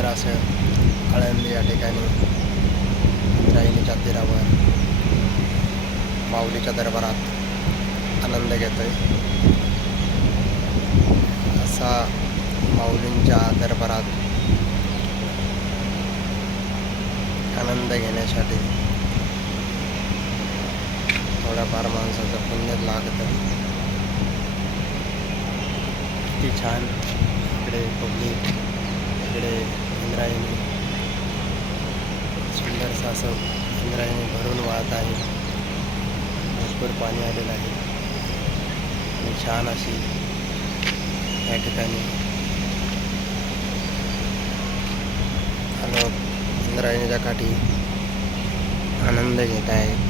सुंदर असं आळंदी या ठिकाणी इंद्रायणीच्या तीरावर माऊलीच्या दरबारात आनंद घेतोय. असा माऊलींच्या दरबारात आनंद घेण्यासाठी थोड्याफार माणसाचं पुण्य लागतं. किती छान इकडे पब्लिक, इकडे इंद्रायणी, सुंदरसं असं इंद्रायणी भरून वाहत आहे. भरपूर पाणी आलेलं आहे आणि छान अशी या ठिकाणी लोक इंद्रायणीच्या काठी आनंद घेत आहेत.